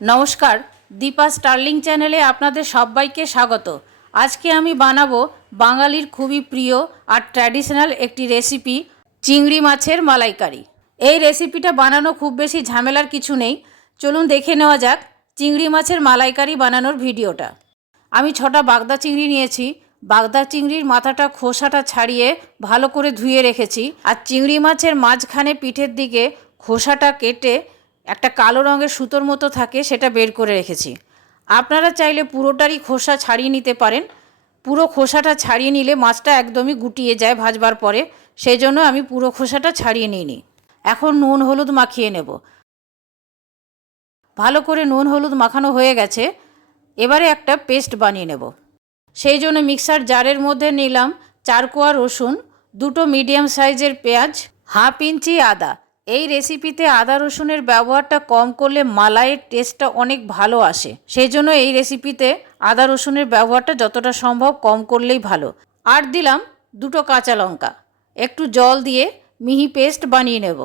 নমস্কার, দীপা স্টার্লিং চ্যানেলে আপনাদের সবাইকে স্বাগত। আজকে আমি বানাবো বাঙালির খুবই প্রিয় আর ট্র্যাডিশনাল একটি রেসিপি, চিংড়ি মাছের মালাইকারি। এই রেসিপিটা বানানো খুব বেশি ঝামেলার কিছু নেই। চলুন দেখে নেওয়া যাক চিংড়ি মাছের মালাইকারি বানানোর ভিডিওটা। আমি ছটা বাগদা চিংড়ি নিয়েছি। বাগদা চিংড়ির মাথাটা, খোসাটা ছাড়িয়ে ভালো করে ধুয়ে রেখেছি। আর চিংড়ি মাছের মাঝখানে পিঠের দিকে খোসাটা কেটে একটা কালো রঙের সুতোর মতো থাকে, সেটা বের করে রেখেছি। আপনারা চাইলে পুরোটারই খোসা ছাড়িয়ে নিতে পারেন। পুরো খোসাটা ছাড়িয়ে নিলে মাছটা একদমই গুটিয়ে যায় ভাজবার পরে সেই জন্য আমি পুরো খোসাটা ছাড়িয়ে নিইনি। এখন নুন হলুদ মাখিয়ে নেব। ভালো করে নুন হলুদ মাখানো হয়ে গেছে। এবারে একটা পেস্ট বানিয়ে নেব। সেই জন্য মিক্সার জারের মধ্যে নিলাম চার কোয়া রসুন, দুটো মিডিয়াম সাইজের পেঁয়াজ, হাফ ইঞ্চি আদা। এই রেসিপিতে আদা রসুনের ব্যবহারটা কম করলে মালাইয়ের টেস্টটা অনেক ভালো আসে। সেই জন্য এই রেসিপিতে আদা রসুনের ব্যবহারটা যতটা সম্ভব কম করলেই ভালো। আর দিলাম দুটো কাঁচা লঙ্কা। একটু জল দিয়ে মিহি পেস্ট বানিয়ে নেব।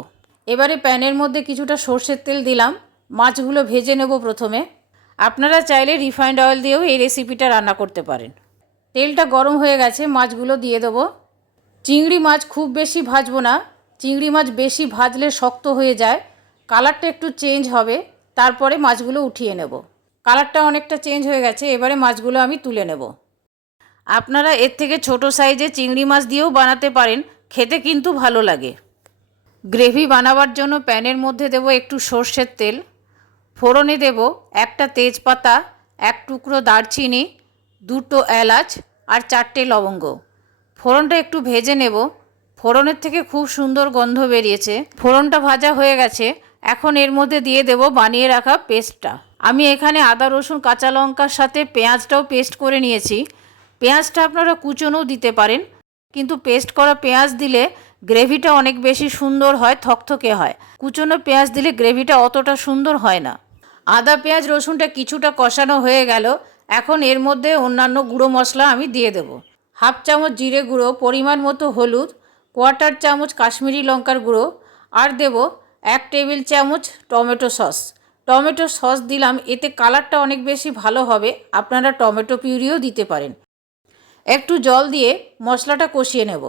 এবারে প্যানের মধ্যে কিছুটা সর্ষের তেল দিলাম। মাছগুলো ভেজে নেব প্রথমে। আপনারা চাইলে রিফাইন্ড অয়েল দিয়েও এই রেসিপিটা রান্না করতে পারেন। তেলটা গরম হয়ে গেছে, মাছগুলো দিয়ে দেবো। চিংড়ি মাছ খুব বেশি ভাজবো না। চিংড়ি মাছ বেশি ভাজলে শক্ত হয়ে যায়, কালারটা একটু চেঞ্জ হবে, তারপরে মাছগুলো উঠিয়ে নেব। কালারটা অনেকটা চেঞ্জ হয়ে গেছে, এবারে মাছগুলো আমি তুলে নেব। আপনারা এর থেকে ছোট সাইজে চিংড়ি মাছ দিয়েও বানাতে পারেন, খেতে কিন্তু ভালো লাগে। গ্রেভি বানাবার জন্য প্যানের মধ্যে দেব একটু সর্ষের তেল, ফোড়নে দেব একটা তেজপাতা, এক টুকরো দারচিনি, দুটো এলাচ আর চারটে লবঙ্গ। ফোড়নটা একটু ভেজে নেব ফোড়নের থেকে খুব সুন্দর গন্ধ বেরিয়েছে। ফোড়নটা ভাজা হয়ে গেছে। এখন এর মধ্যে দিয়ে দেব বানিয়ে রাখা পেস্টটা। আমি এখানে আদা, রসুন, কাঁচা লঙ্কার সাথে পেঁয়াজটাও পেস্ট করে নিয়েছি। পেঁয়াজটা আপনারা কুচোনোও দিতে পারেন। কিন্তু পেস্ট করা পেঁয়াজ দিলে গ্রেভিটা অনেক বেশি সুন্দর হয়, থকথকে হয়। কুচনো পেঁয়াজ দিলে গ্রেভিটা অতটা সুন্দর হয় না। আদা, পেঁয়াজ, রসুনটা কিছুটা কষানো হয়ে গেল। এখন এর মধ্যে অন্যান্য গুঁড়ো মশলা আমি দিয়ে দেব। হাফ চামচ জিরে গুঁড়ো, পরিমাণ মতো হলুদ কোয়ার্টার চামচ কাশ্মীরি লঙ্কার গুঁড়ো, আর দেব এক টেবিল চামচ টমেটো সস। টমেটো সস দিলাম, এতে কালারটা অনেক বেশি ভালো হবে, আপনারা টমেটো পিউরিও দিতে পারেন। একটু জল দিয়ে মশলাটা কষিয়ে নেব।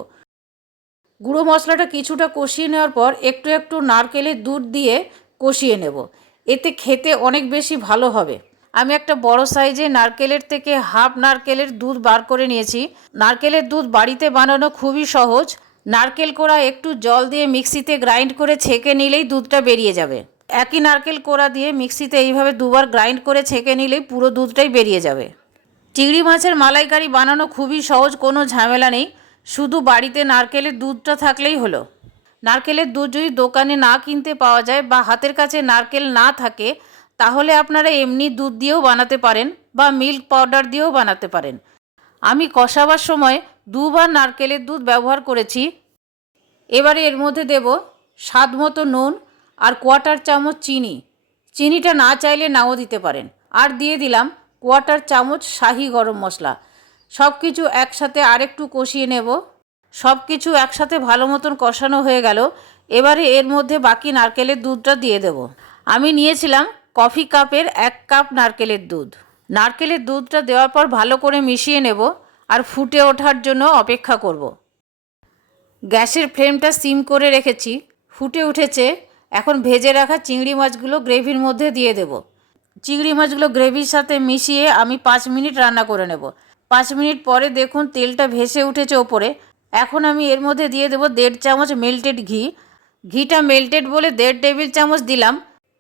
গুঁড়ো মশলাটা কিছুটা কষিয়ে নেওয়ার পর একটু একটু নারকেলের দুধ দিয়ে কষিয়ে নেব। এতে খেতে অনেক বেশি ভালো হবে। আমি একটা বড় সাইজে নারকেলের থেকে হাফ নারকেলের দুধ বার করে নিয়েছি। নারকেলের দুধ বাড়িতে বানানো খুবই সহজ নারকেল কোড়া একটু জল দিয়ে মিক্সিতে গ্রাইন্ড করে ছেঁকে নিলেই দুধটা বেরিয়ে যাবে। একই নারকেল কোড়া দিয়ে মিক্সিতে এইভাবে দুবার গ্রাইন্ড করে ছেঁকে নিলেই পুরো দুধটাই বেরিয়ে যাবে। চিংড়ি মাছের মালাইকারি বানানো খুবই সহজ, কোনো ঝামেলা নেই। শুধু বাড়িতে নারকেলের দুধটা থাকলেই হলো। নারকেলের দুধ যদি দোকানে না কিনতে পাওয়া যায় বা হাতের কাছে নারকেল না থাকে, তাহলে আপনারা এমনি দুধ দিয়েও বানাতে পারেন বা মিল্ক পাউডার দিয়েও বানাতে পারেন। আমি কষাবার সময় দুবার নারকেলের দুধ ব্যবহার করেছি। এবারে এর মধ্যে দেব স্বাদ মতো নুন আর কোয়াটার চামচ চিনি। চিনিটা না চাইলে নাও দিতে পারেন। আর দিয়ে দিলাম কোয়াটার চামচ শাহি গরম মশলা। সব কিছু একসাথে আরেকটু কষিয়ে নেব। সব কিছু একসাথে ভালো মতন কষানো হয়ে গেল। এবারে এর মধ্যে বাকি নারকেলের দুধটা দিয়ে দেব। আমি নিয়েছিলাম কফি কাপের এক কাপ নারকেলের দুধ। নারকেলের দুধটা দেওয়ার পর ভালো করে মিশিয়ে নেব। আর ফুটে ওঠার জন্য অপেক্ষা করব। গ্যাসের ফ্লেমটা সিম করে রেখেছি। ফুটে উঠেছে। এখন ভেজে রাখা চিংড়ি মাছগুলো গ্রেভির মধ্যে দিয়ে দেব। চিংড়ি মাছগুলো গ্রেভির সাথে মিশিয়ে আমি পাঁচ মিনিট রান্না করে নেব। পাঁচ মিনিট পরে দেখুন তেলটা ভেসে উঠেছে ওপরে। এখন আমি এর মধ্যে দিয়ে দেবো দেড় চামচ মেল্টেড ঘি। ঘিটা মেল্টেড বলে দেড় টেবিল চামচ দিলাম।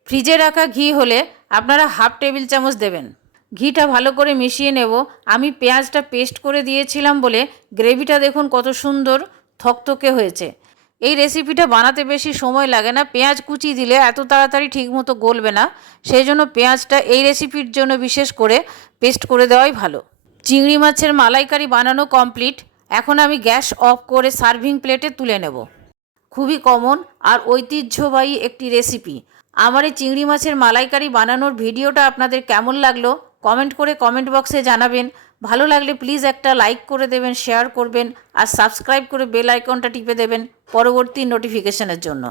ফ্রিজে রাখা ঘি হলে আপনারা হাফ টেবিল চামচ দেবেন। ঘিটা ভালো করে মিশিয়ে নেব। আমি পেঁয়াজটা পেস্ট করে দিয়েছিলাম বলে গ্রেভিটা দেখুন কত সুন্দর থকথকে হয়েছে। এই রেসিপিটা বানাতে বেশি সময় লাগে না। পেঁয়াজ কুচি দিলে এত তাড়াতাড়ি ঠিকমতো গলবে না। সেই জন্য পেঁয়াজটা এই রেসিপির জন্য বিশেষ করে পেস্ট করে দেওয়াই ভালো। চিংড়ি মাছের মালাইকারি বানানো কমপ্লিট। এখন আমি গ্যাস অফ করে সার্ভিং প্লেটে তুলে নেব। খুবই কমন আর ঐতিহ্যবাহী একটি রেসিপি। আমার এই চিংড়ি মাছের মালাইকারি বানানোর ভিডিওটা আপনাদের কেমন লাগল কমেন্ট করে কমেন্ট বক্সে জানাবেন। ভালো লাগলে প্লিজ একটা লাইক করে দেবেন, শেয়ার করবেন আর সাবস্ক্রাইব করে বেল আইকনটা টিপে দেবেন পরবর্তী নোটিফিকেশনের জন্য।